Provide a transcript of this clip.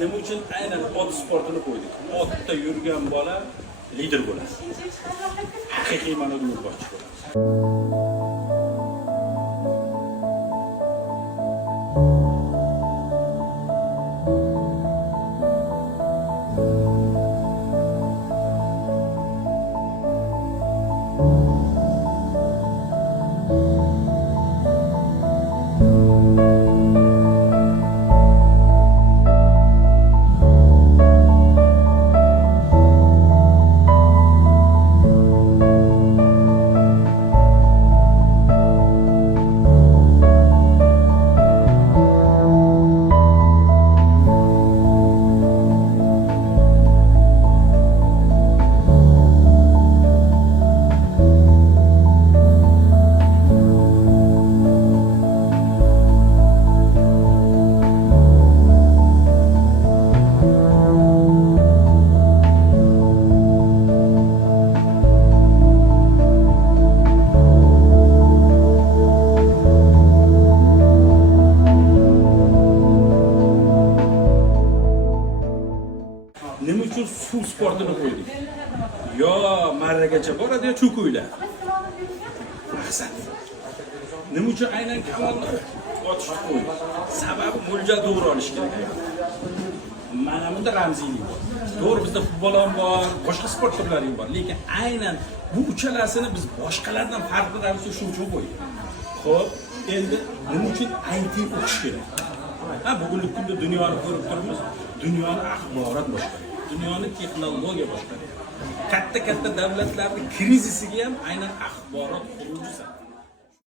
Nima uchun aynan ot sportini qo'ydik? Otda yurgan bola lider bo'ladi. Haqiqiy ma'noda yurtboshi bo'ladi. Nima uchun suv sportini qo'ydik? Yo marragacha boradi, yo cho'kuylar. Maqsad. Nima uchun aynan kamonni otishni qo'ydik? Sababi mo'ljal to'g'ri olish kerak. Mana bunda ramziylik bor. To'g'ri bizda futbol ham bor, boshqa sport turlari ham bor, lekin aynan bu uchalasini biz boshqalardan farqli ravishda shu uchun qo'ydik. Xo'p, endi nima uchun IT o'qish kerak? Bugungi kunda dunyoni ko'rib turibmiz. Dunyoni axborot boshqaradi. Dunyoni texnologiya boshqaradi. Katta davlatlarning krizisiga ham aynan axborot xuruji sabab.